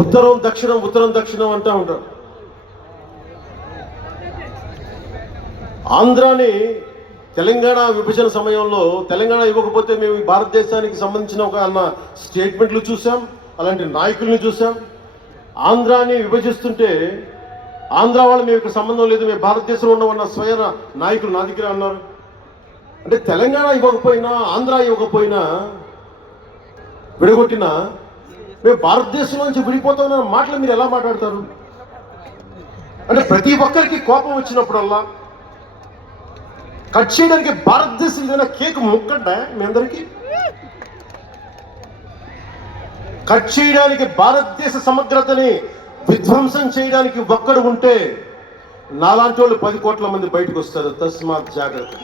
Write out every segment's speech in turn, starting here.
ఉత్తరం దక్షిణం ఉత్తరం దక్షిణం అంటూ ఉంటారు. ఆంధ్రాని తెలంగాణ విభజన సమయంలో తెలంగాణ ఇవ్వకపోతే మేము భారతదేశానికి సంబంధించిన ఒక అన్న స్టేట్మెంట్లు చూసాం, అలాంటి నాయకుల్ని చూసాం. ఆంధ్రాని విభజిస్తుంటే ఆంధ్ర వాళ్ళు మేము ఇక్కడ సంబంధం లేదు, మేము భారతదేశంలో ఉన్నవన్న స్వయం నాయకులు నా దగ్గర అన్నారు. అంటే తెలంగాణ ఇవ్వకపోయినా ఆంధ్ర ఇవ్వకపోయినా విడగొట్టినా మేము భారతదేశంలో నుంచి విడిపోతామన్న మాటలు మీరు ఎలా మాట్లాడతారు? అంటే ప్రతి ఒక్కరికి కోపం వచ్చినప్పుడల్లా కట్ చేయడానికి భారతదేశం ఏదైనా కేక్ ముక్కడ్డా మీ అందరికీ? కట్ చేయడానికి భారతదేశ సమగ్రతని విధ్వంసం చేయడానికి ఒక్కడు ఉంటే నాలాంటి వాళ్ళు 10 కోట్ల మంది బయటకు వస్తారు. తస్మాత్ జాగ్రత్త.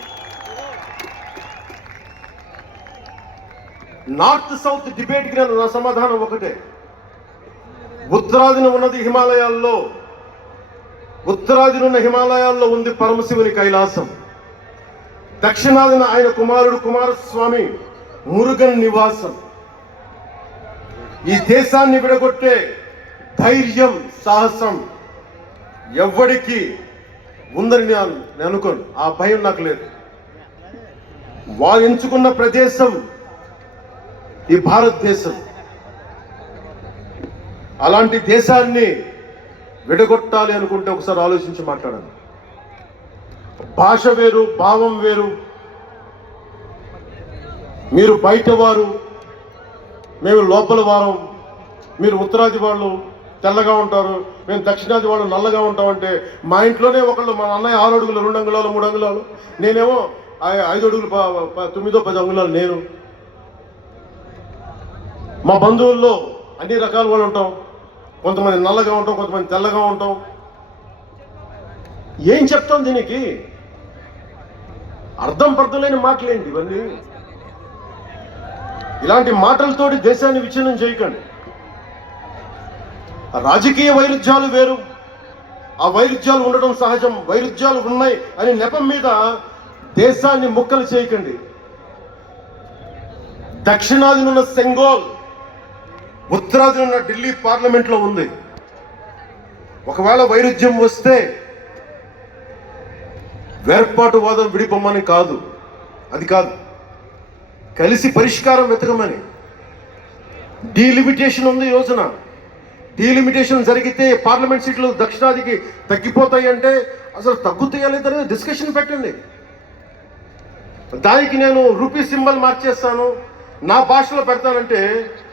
నార్త్ సౌత్ డిబేట్కి నా సమాధానం ఒకటే. ఉత్తరాదిన ఉన్నది హిమాలయాల్లో, ఉత్తరాదిన ఉన్న హిమాలయాల్లో ఉంది పరమశివుని కైలాసం. దక్షిణాదిన ఆయన కుమారుడు కుమారస్వామి మురుగన్ నివాసం. ఈ దేశాన్ని విడగొట్టే ధైర్యం సాహసం ఎవ్వడికి ఉందని నేను అనుకోను. ఆ భయం నాకు లేదు. వారు ఎంచుకున్న ప్రదేశం ఈ భారతదేశం. అలాంటి దేశాన్ని విడగొట్టాలి అనుకుంటే ఒకసారి ఆలోచించి మాట్లాడండి. భాష వేరు, భావం వేరు. మీరు బయట వారు, మేము లోపల వారం. మీరు ఉత్తరాది వాళ్ళు తెల్లగా ఉంటారు, మేము దక్షిణాది వాళ్ళు నల్లగా ఉంటామంటే మా ఇంట్లోనే ఒకళ్ళు, మా అన్నయ్య 6 అడుగులు 2 అంగుళాలు 3 అంగుళాలు, నేనేమో 5 అడుగులు 9-10 అంగుళాలు నేను. మా బంధువుల్లో అన్ని రకాల వాళ్ళు ఉంటాం. కొంతమంది నల్లగా ఉంటాం, కొంతమంది తెల్లగా ఉంటాం. ఏం చెప్తాం దీనికి? అర్థం పర్థం మాటలేంటి ఇవన్నీ? ఇలాంటి మాటలతోటి దేశాన్ని విచ్ఛిన్నం చేయకండి. రాజకీయ వైరుధ్యాలు వేరు, ఆ వైరుధ్యాలు ఉండడం సహజం. వైరుధ్యాలు ఉన్నాయి అని నెపం మీద దేశాన్ని ముక్కలు చేయకండి. దక్షిణాదినున్న సెంగోల్, ఉత్తరాదినున్న ఢిల్లీ పార్లమెంట్లో ఉంది. ఒకవేళ వైరుధ్యం వస్తే వేర్పాటువాదం విడిపోమని కాదు, అది కాదు, కలిసి పరిష్కారం వెతకమని. డీలిమిటేషన్ ఉంది యోజన. డీలిమిటేషన్ జరిగితే పార్లమెంట్ సీట్లు దక్షిణాదికి తగ్గిపోతాయి అంటే అసలు తగ్గుతాయా లేదని డిస్కషన్ పెట్టండి. దానికి నేను రూపీ సింబల్ మార్చేస్తాను, నా భాషలో పెడతానంటే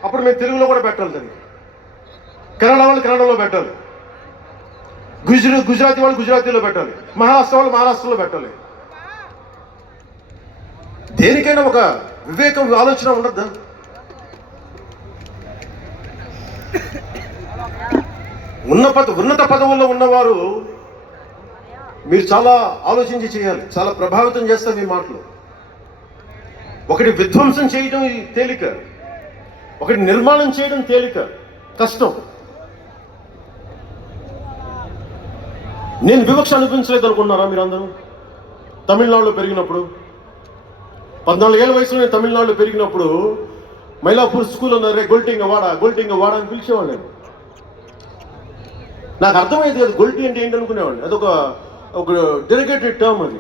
అప్పుడు మేము తెలుగులో కూడా పెట్టాలి. దానికి కన్నడ వాళ్ళు కన్నడలో పెట్టాలి, గుజరాతీ వాళ్ళు గుజరాతీలో పెట్టాలి, మహారాష్ట్ర వాళ్ళు మహారాష్ట్రలో పెట్టాలి. దేనికైనా ఒక వివేకం ఆలోచన ఉండద్దా? ఉన్నత పదవుల్లో ఉన్నవారు మీరు చాలా ఆలోచించి చేయాలి. చాలా ప్రభావితం చేస్తారు మీ మాటలు. ఒకటి విధ్వంసం చేయడం తేలిక, ఒకటి నిర్మాణం చేయడం తేలిక, కష్టం. నేను వివక్ష అనిపించలేదు అనుకున్నారా మీరందరూ? తమిళనాడులో పెరిగినప్పుడు 14 ఏళ్ళ వయసులో నేను తమిళనాడులో పెరిగినప్పుడు మైలాపూర్ స్కూల్లో ఉన్నారే గొల్టింగ వాడ అని పిలిచేవాడు. నేను నాకు అర్థమయ్యేది కదా గొల్టీ అంటే ఏంటి అనుకునేవాడిని. అదొక డెరిగేటెడ్ టర్మ్ అది.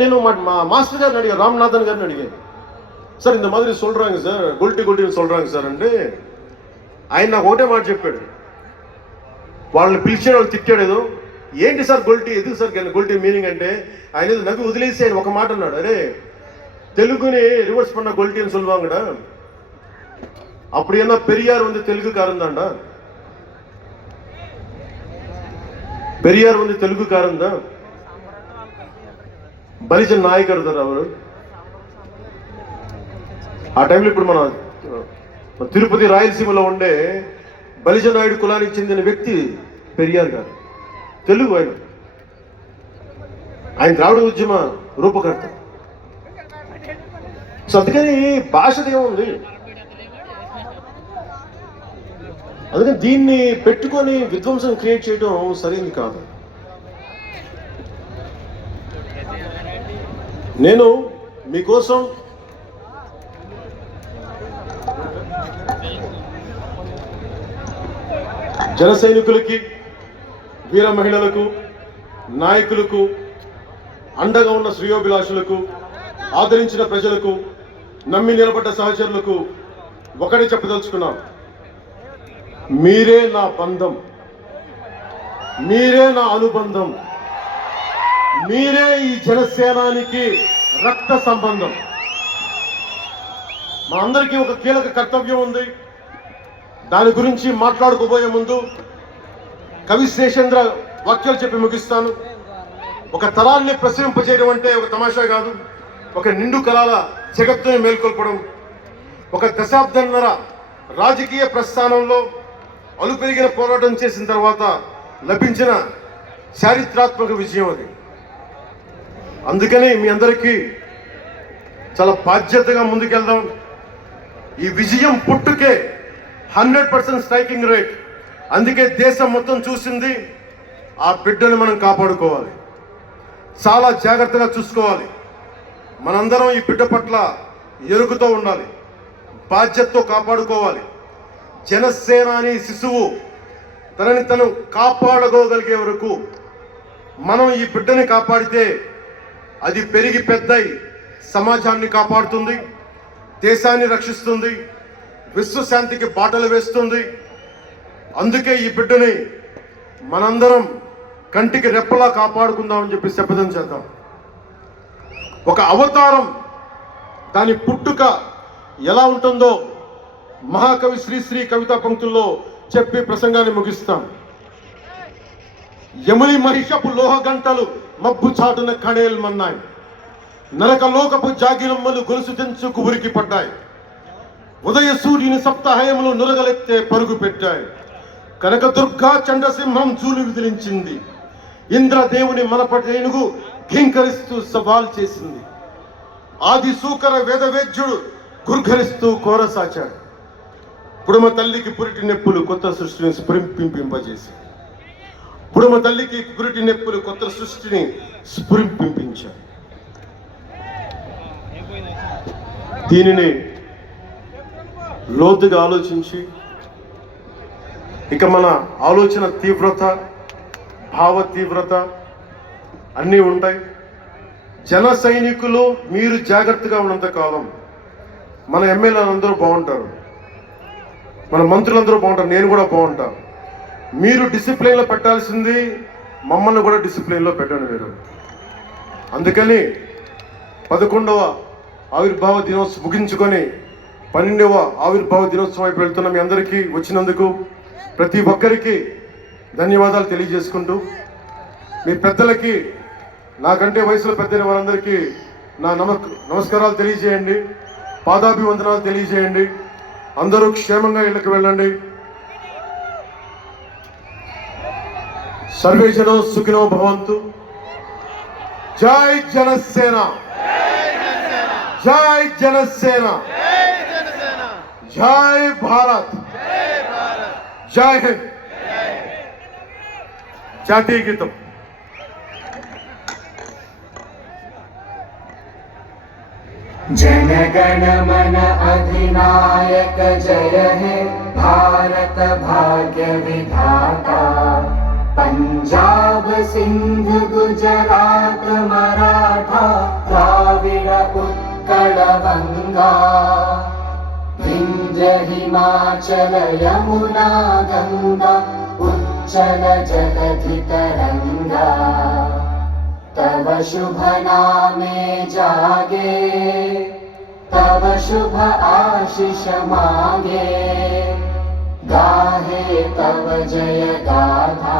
నేను మా మాస్టర్ గారిని అడిగాను, రామ్నాథన్ గారిని అడిగాను, సార్ ఇంత మాదిరి சொல்றாங்க సార్, గొల్టీని சொல்றாங்க సార్ అంటే ఆయన నాకు ఒకటే మాట చెప్పాడు. వాళ్ళని పిలిచాడు, వాళ్ళు తిట్టాడు ఏదో. ఏంటి సార్ గొల్టీ, ఎందుకు సార్ గొల్టీ మీనింగ్ అంటే ఆయన ఏదో నవ్వి వదిలేసి ఆయన ఒక మాట అన్నాడు, అరే తెలుగుని రివర్స్ பண்ண గొల్టీని சொல்லுவாங்கடா, அப்படி என்ன பெரியார் தெலுங்குக்காரன் தான்டா, பெரியார் தெலுங்குக்காரன் தான், బలిజన్ నాయకుడు సార్ అవరు. ఆ టైంలో ఇప్పుడు మన తిరుపతి రాయలసీమలో ఉండే బలిజన్ నాయుడు కులానికి చెందిన వ్యక్తి పెరియార్ గారు, తెలుగు ఆయన ద్రావిడ ఉద్యమ రూపకర్త. సో అందుకని భాషది ఏముంది, అందుకని దీన్ని పెట్టుకొని విధ్వంసం క్రియేట్ చేయడం సరైనది కాదు. నేను మీకోసం జన సైనికులకి, వీర మహిళలకు, నాయకులకు, అండగా ఉన్న శ్రేయోభిలాషులకు, ఆదరించిన ప్రజలకు, నమ్మి నిలబడ్డ సహచరులకు ఒకటే చెప్పదలుచుకున్నాం. మీరే నా బంధం, మీరే నా అనుబంధం, మీరే ఈ జనసేనానికి రక్త సంబంధం. మనందరికీ ఒక కీలక కర్తవ్యం ఉంది. దాని గురించి మాట్లాడుకోబోయే ముందు కవి శేషేంద్ర వాక్యాలు చెప్పి ముగిస్తాను. ఒక తరాన్ని ప్రసరింపజేయడం అంటే ఒక తమాషా కాదు. ఒక నిండు కళల జగత్తుని మేల్కొల్పడం. ఒక దశాబ్దన్నర రాజకీయ ప్రస్థానంలో అలుపెరిగిన పోరాటం చేసిన తర్వాత లభించిన చారిత్రాత్మక విజయం అది. అందుకని మీ అందరికీ చాలా బాధ్యతగా ముందుకెళ్దాం. ఈ విజయం పుట్టుకే 100% స్ట్రైకింగ్ రేట్. అందుకే దేశం మొత్తం చూసింది. ఆ బిడ్డను మనం కాపాడుకోవాలి, చాలా జాగ్రత్తగా చూసుకోవాలి. మనందరం ఈ బిడ్డ పట్ల ఎరుకుతో ఉండాలి, బాధ్యతతో కాపాడుకోవాలి. జనసేనాని శిశువు తనని తను కాపాడుకోగలిగే వరకు మనం ఈ బిడ్డని కాపాడితే అది పెరిగి పెద్దై సమాజాన్ని కాపాడుతుంది, దేశాన్ని రక్షిస్తుంది, విశ్వశాంతికి బాటలు వేస్తుంది. అందుకే ఈ బిడ్డని మనందరం కంటికి రెప్పలా కాపాడుకుందామని చెప్పి శపథం చేద్దాం. ఒక అవతారం, దాని పుట్టుక ఎలా ఉంటుందో మహాకవి శ్రీశ్రీ కవితా పంక్తుల్లో చెప్పి ప్రసంగాన్ని ముగిస్తాం. యముని మహిషపు లోహ గంటలు మబ్బు చాటున కడేల్మన్నాయి, నరకలోకపు జాగిరమ్మలు గొలుసు తెంచుకు ఉరికి పడ్డాయి, ఉదయ సూర్యుని సప్తాహయములు నురగలెత్తే పరుగు పెట్టాయి, కనకదుర్గా చండసింహం జూలు విదిలించింది, ఇంద్రదేవుని మనపటేనుగు ఘీంకరిస్తూ సవాల్ చేసింది, ఆది సూకర వేదవేద్యుడు గుర్ఘరిస్తూ కోరసాచాడు, పుడమ తల్లికి పురిటి నెప్పులు కొత్త సృష్టిని స్ఫురింపింపజేసి, పుడమ తల్లికి పురిటి నెప్పులు కొత్త సృష్టిని స్ఫురింపించాడు. దీనిని లోతుగా ఆలోచించి ఇక మన ఆలోచన తీవ్రత, భావ తీవ్రత అన్నీ ఉంటాయి. జన సైనికులు మీరు జాగ్రత్తగా ఉన్నంత కాలం మన ఎమ్మెల్యేలు అందరూ బాగుంటారు, మన మంత్రులందరూ బాగుంటారు, నేను కూడా బాగుంటాను. మీరు డిసిప్లిన్లో పెట్టాల్సింది మమ్మల్ని కూడా డిసిప్లిన్లో పెట్టండి మీరు. అందుకని 11వ ఆవిర్భావ దినోత్సవం ముగించుకొని 12వ ఆవిర్భావ దినోత్సవం వైపు వెళ్తున్న మీ అందరికీ వచ్చినందుకు ప్రతి ఒక్కరికి ధన్యవాదాలు తెలియజేసుకుంటూ, మీ పెద్దలకి, నాకంటే వయసులో పెద్దైన వారందరికీ నా నమస్కారాలు తెలియజేయండి, పాదాభివందనాలు తెలియజేయండి. అందరూ క్షేమంగా ఇళ్ళకి వెళ్ళండి. సర్వే జనో సుఖినో భవంతు. జై జనసేన, జై జనసేన, జై భారత్, జై హింద్. జాతీయ గీతం. जनगण मन अधिनायक जय हे भारत भाग्य विधाता, पंजाब सिंध गुजरात मराठा द्राविड उत्कल गंगा, विंध्य हिमाचल यमुना गंगा उच्चल जलधि तरंगा, तव शुभ नामे जागे, तव शुभ आशीष मांगे, गाहे तव जय गाथा।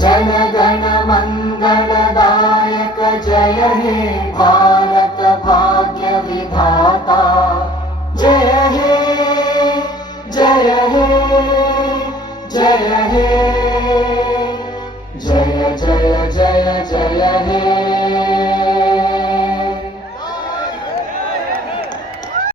जन गण मंगलदायक जय हे भारत भाग्य विधाता, जय हे जय हे जय हे